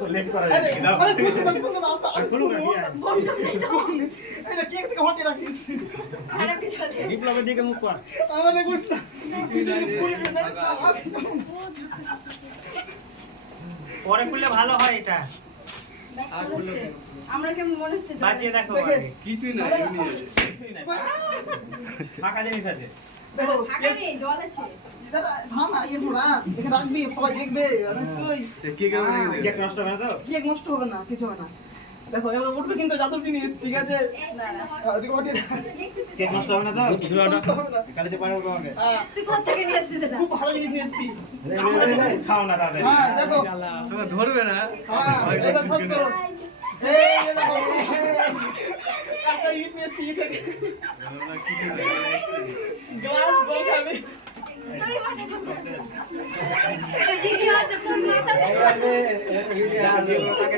তো লেট করা যায় কি দাও আরে খুলতে দাও রাস্তা আর খুলো এটা কেক থেকে হটে রাখিস খারাপ কিছু আছে বিপ্লবের দিকে মুখ কর আমারে গুস্তা পরে খুললে ভালো হয় এটা আমরা কেমন মনে হচ্ছে বাজিয়ে দেখো আগে কিছুই না ফাঁকা জিনিস আছে দেখো ফাঁকা নেই জল আছে দাদা থাম না ইয়ে পুরা এখানে রাখবি সবাই দেখবে তুই কি কেমন কেক নষ্ট হবে না তো কেক নষ্ট হবে না কিছু হবে না দেখো এবার উঠবে কিন্তু জাদুর জিনিস ঠিক আছে ওদিকে ওঠে কেক নষ্ট হবে না তো কালে যে পারবো আমাকে তুই কোথা থেকে নিয়ে আসছিস এটা খুব ভালো জিনিস নিয়ে এসেছি খাও না তাদের হ্যাঁ দেখো তোকে ধরবে না হ্যাঁ এবার সার্চ করো এই দেখো একটা ইট নিয়ে এসেছি থেকে গ্লাস বল খাবে তোরই মাথা ঠান্ডা এটা ভিডিও আছে তোর মাথা তাকে